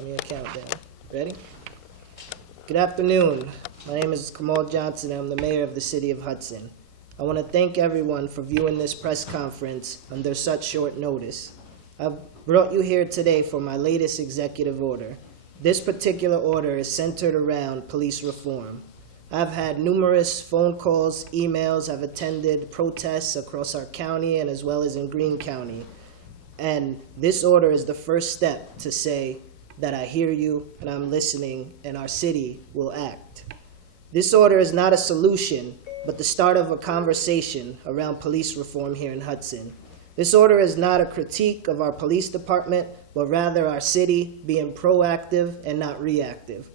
Give me a countdown. Ready? Good afternoon. My name is Kamal Johnson, and I'm the mayor of the city of Hudson. I want to thank everyone for viewing this press conference under such short notice. I've brought you here today for my latest executive order. This particular order is centered around police reform. I've had numerous phone calls, emails, I've attended protests across our county and as well as in Greene County. And this order is the first step to say that I hear you and I'm listening and our city will act. This order is not a solution, but the start of a conversation around police reform here in Hudson. This order is not a critique of our police department, but rather our city being proactive and not reactive.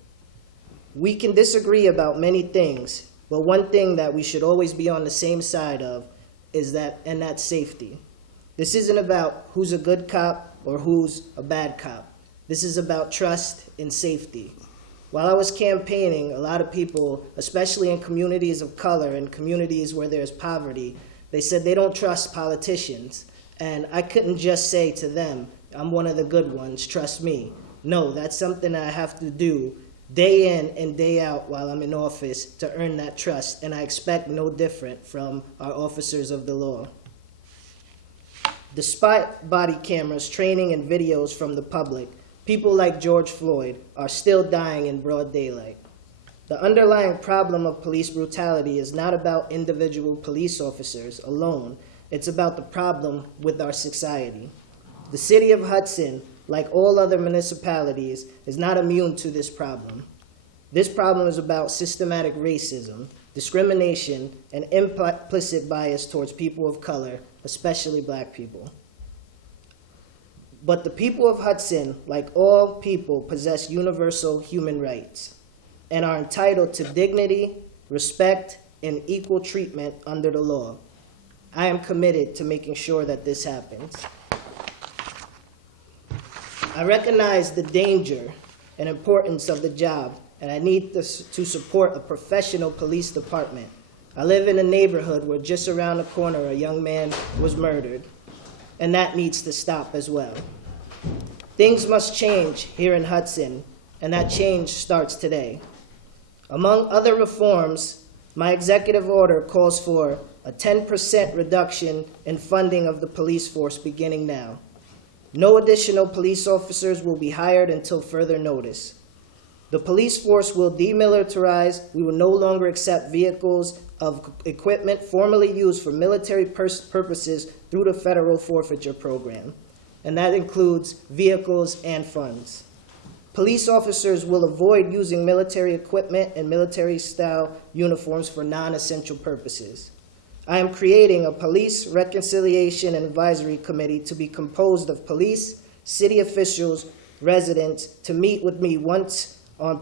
We can disagree about many things, but one thing that we should always be on the same side of is that's safety. This isn't about who's a good cop or who's a bad cop. This is about trust and safety. While I was campaigning, a lot of people, especially in communities of color and communities where there's poverty, they said they don't trust politicians. And I couldn't just say to them, I'm one of the good ones, trust me. No, that's something I have to do day in and day out while I'm in office to earn that trust, and I expect no different from our officers of the law. Despite body cameras, training, and videos from the public, people like George Floyd are still dying in broad daylight. The underlying problem of police brutality is not about individual police officers alone. It's about the problem with our society. The city of Hudson, like all other municipalities, is not immune to this problem. This problem is about systematic racism, discrimination, and implicit bias towards people of color, especially black people. But the people of Hudson, like all people, possess universal human rights and are entitled to dignity, respect, and equal treatment under the law. I am committed to making sure that this happens. I recognize the danger and importance of the job, and I need to support a professional police department. I live in a neighborhood where just around the corner a young man was murdered, and that needs to stop as well. Things must change here in Hudson, and that change starts today. Among other reforms, my executive order calls for a 10% reduction in funding of the police force beginning now. No additional police officers will be hired until further notice. The police force will demilitarize. We will no longer accept vehicles of equipment formerly used for military purposes through the federal forfeiture program, and that includes vehicles and funds. Police officers will avoid using military equipment and military-style uniforms for non-essential purposes. I am creating a police reconciliation and advisory committee to be composed of police, city officials, residents to meet with me once a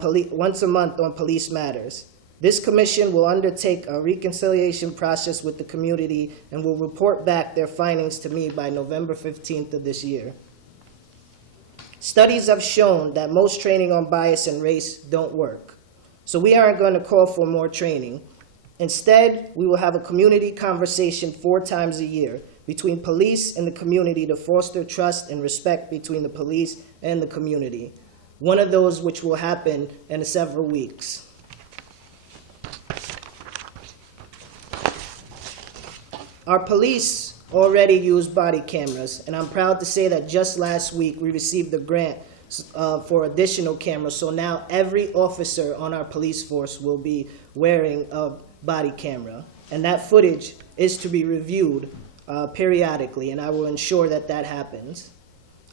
month on police matters. This commission will undertake a reconciliation process with the community and will report back their findings to me by November 15th of this year. Studies have shown that most training on bias and race don't work, so we aren't going to call for more training. Instead, we will have a community conversation 4 times a year between police and the community to foster trust and respect between the police and the community. One of those which will happen in several weeks. Our police already use body cameras, and I'm proud to say that just last week we received a grant for additional cameras, so now every officer on our police force will be wearing a body camera, and that footage is to be reviewed periodically, and I will ensure that that happens.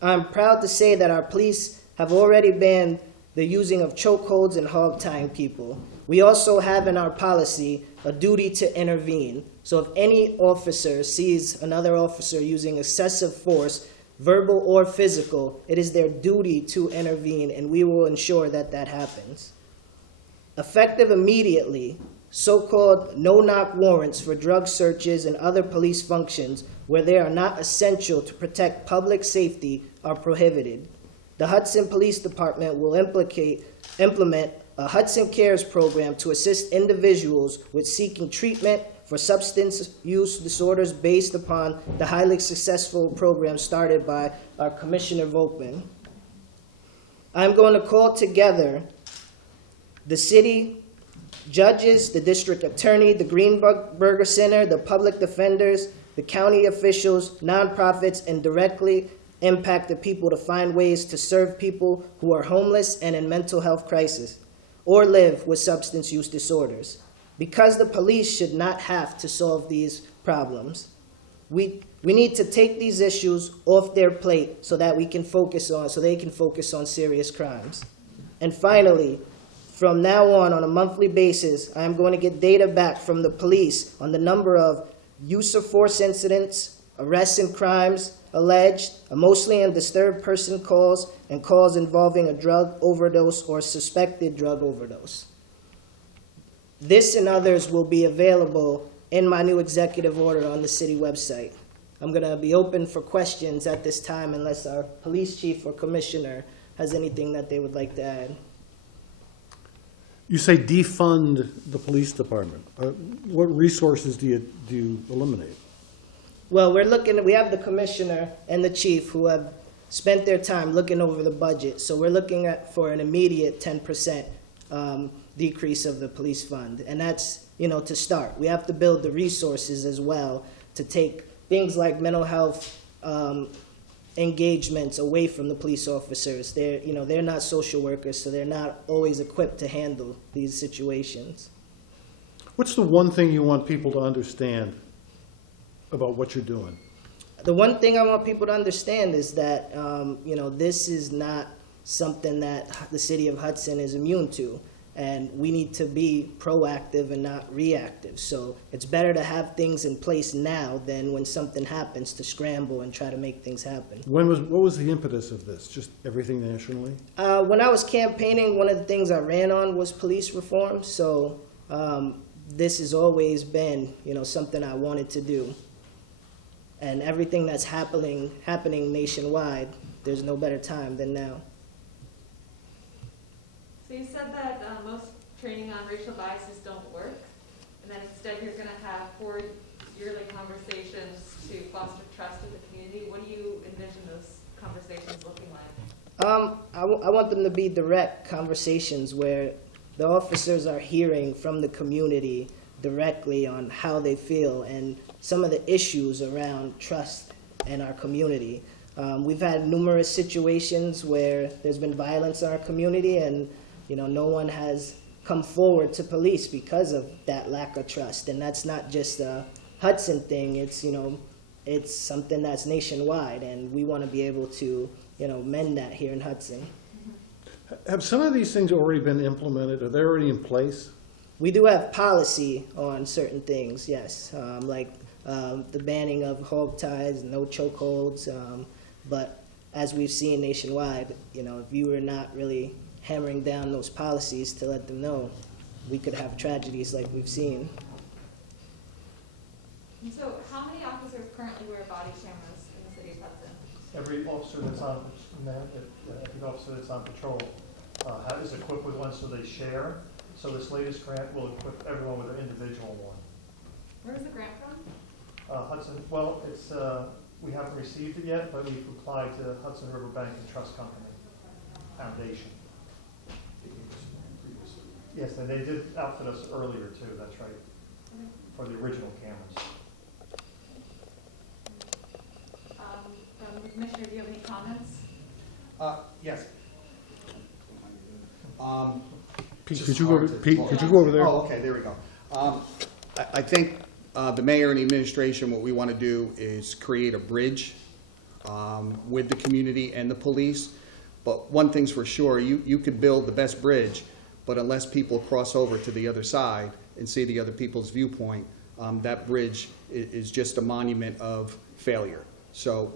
I'm proud to say that our police have already banned the using of chokeholds and hog-tying people. We also have in our policy a duty to intervene. So if any officer sees another officer using excessive force, verbal or physical, it is their duty to intervene, and we will ensure that that happens. Effective immediately, so-called no-knock warrants for drug searches and other police functions where they are not essential to protect public safety are prohibited. The Hudson Police Department will implement a Hudson Cares program to assist individuals with seeking treatment for substance use disorders based upon the highly successful program started by our Commissioner Volkman. I'm going to call together the city judges, the district attorney, the Greenberger Center, the public defenders, the county officials, nonprofits, and directly impacted people to find ways to serve people who are homeless and in mental health crisis or live with substance use disorders. Because the police should not have to solve these problems, we need to take these issues off their plate so that they can focus on serious crimes. And finally, from now on a monthly basis, I am going to get data back from the police on the number of use of force incidents, arrests and crimes alleged, emotionally and disturbed person calls, and calls involving a drug overdose or suspected drug overdose. This and others will be available in my new executive order on the city website. I'm going to be open for questions at this time unless our police chief or commissioner has anything that they would like to add. You say defund the police department. What resources do you eliminate? Well, we have the commissioner and the chief who have spent their time looking over the budget. So we're looking for an immediate 10% decrease of the police fund. And that's, to start. We have to build the resources as well to take things like mental health engagements away from the police officers. They're not social workers, so they're not always equipped to handle these situations. What's the one thing you want people to understand about what you're doing? The one thing I want people to understand is that, this is not something that the city of Hudson is immune to. And we need to be proactive and not reactive. So it's better to have things in place now than when something happens to scramble and try to make things happen. What was the impetus of this? Just everything nationally? When I was campaigning, one of the things I ran on was police reform. So this has always been, something I wanted to do. And everything that's happening nationwide, there's no better time than now. So you said that most training on racial biases don't work, and that instead you're going to have 4 yearly conversations to foster trust in the community. What do you envision those conversations looking like? I want them to be direct conversations where the officers are hearing from the community directly on how they feel and some of the issues around trust in our community. We've had numerous situations where there's been violence in our community and no one has come forward to police because of that lack of trust. And that's not just a Hudson thing. It's something that's nationwide, and we want to be able to, mend that here in Hudson. Have some of these things already been implemented? Are they already in place? We do have policy on certain things, yes, like the banning of hog ties, no chokeholds. But as we've seen nationwide, if you were not really hammering down those policies to let them know, we could have tragedies like we've seen. And so how many officers currently wear body cameras in the city of Hudson? Every officer that's on, every officer that's on patrol is equipped with one, so they share. So this latest grant will equip everyone with an individual one. Where is the grant from? Hudson, well, it's we haven't received it yet, but we've applied to Hudson River Bank and Trust Company Foundation. Yes, and they did outfit us earlier too, that's right, for the original cameras. Commissioner, do you have any comments? Yes. Pete, could you go over there? Oh, okay, there we go. I think the mayor and the administration, what we want to do is create a bridge with the community and the police. But one thing's for sure, you could build the best bridge, but unless people cross over to the other side and see the other people's viewpoint, that bridge is just a monument of failure. So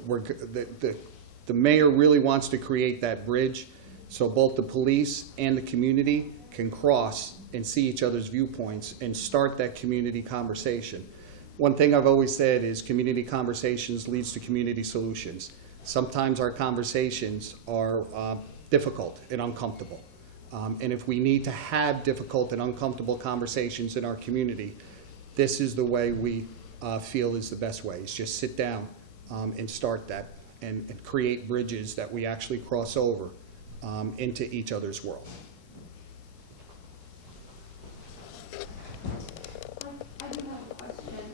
the mayor really wants to create that bridge so both the police and the community can cross and see each other's viewpoints and start that community conversation. One thing I've always said is community conversations leads to community solutions. Sometimes our conversations are difficult and uncomfortable. And if we need to have difficult and uncomfortable conversations in our community, this is the way we feel is the best way, is just sit down and start that and create bridges that we actually cross over into each other's world. I do have a question.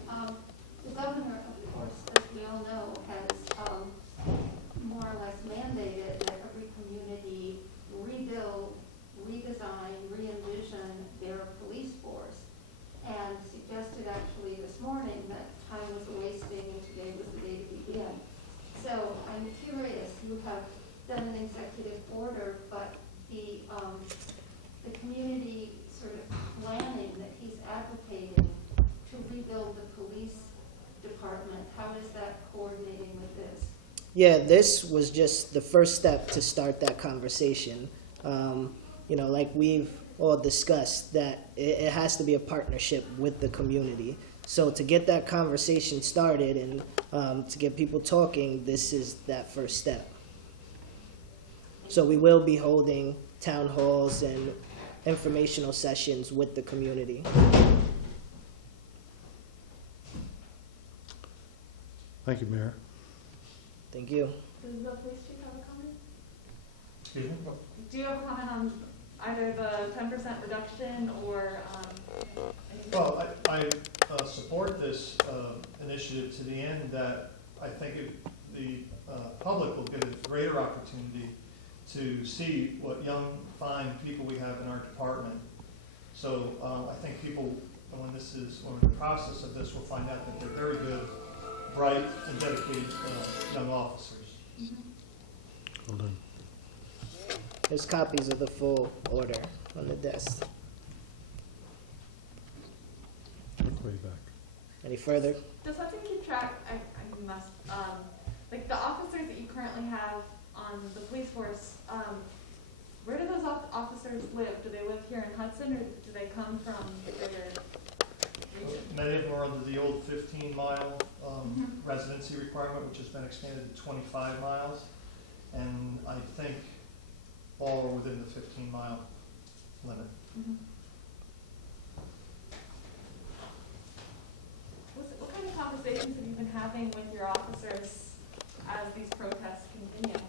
The governor, of course, as we all know, has more or less mandated that every community rebuild, redesign, re-envision their police force, and suggested actually this morning that time was wasting and today was the day to begin. So I'm curious, you have done an executive order, but the community sort of planning that he's advocating to rebuild the police department, how is that coordinating with this? Yeah, this was just the first step to start that conversation. Like we've all discussed, that it has to be a partnership with the community. So to get that conversation started and to get people talking, this is that first step. So we will be holding town halls and informational sessions with the community. Thank you, Mayor. Thank you. Does the police chief have a comment? Excuse me? Do you have a comment on either the 10% reduction or, anything? Well, I support this initiative to the end that I think the public will get a greater opportunity to see what young, fine people we have in our department. So I think people, when we're in the process of this, will find out that they're very good, bright, and dedicated young officers. Well done. There's copies of the full order on the desk. Way back. Any further? Does Hudson keep track, I must, like the officers that you currently have on the police force, where do those officers live? Do they live here in Hudson or do they come from the greater region? Many of them are under the old 15-mile residency requirement, which has been expanded to 25 miles. And I think all are within the 15-mile limit. Mhm. What kind of conversations have you been having with your officers as these protests continue?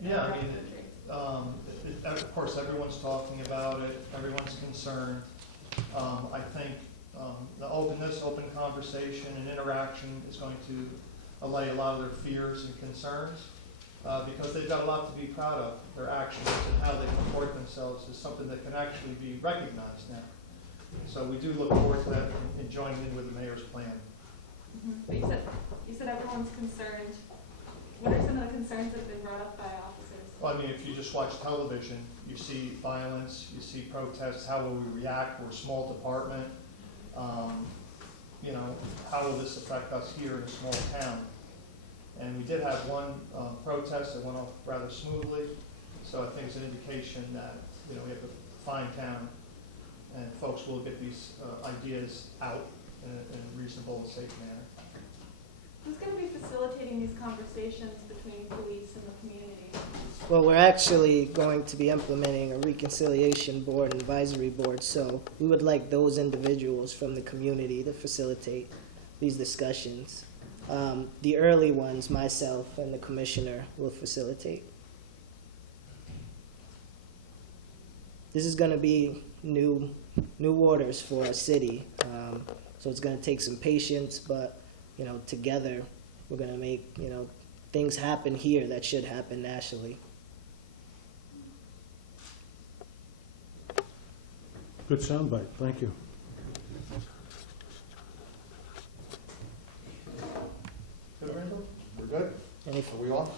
Yeah, I around mean, the country? of course, everyone's talking about it, everyone's concerned. I think the openness, open conversation and interaction is going to allay a lot of their fears and concerns because they've got a lot to be proud of. Their actions and how they comport themselves is something that can actually be recognized now. So we do look forward to that and joining in with the mayor's plan. Mhm. But you said everyone's concerned. What are some of the concerns that have been brought up by officers? Well, I mean, if you just watch television, you see violence, you see protests, how will we react? We're a small department. How will this affect us here in a small town? And we did have one protest that went off rather smoothly, so I think it's an indication that, we have a fine town, and folks will get these ideas out in a reasonable and safe manner. Who's going to be facilitating these conversations between police and the community? Well, we're actually going to be implementing a reconciliation board and advisory board, so we would like those individuals from the community to facilitate these discussions. The early ones, myself and the commissioner, will facilitate. This is going to be new waters for our city, so it's going to take some patience, but together we're going to make things happen here that should happen nationally. Good soundbite. Thank you. Good, Randall? We're good? Any Are we off?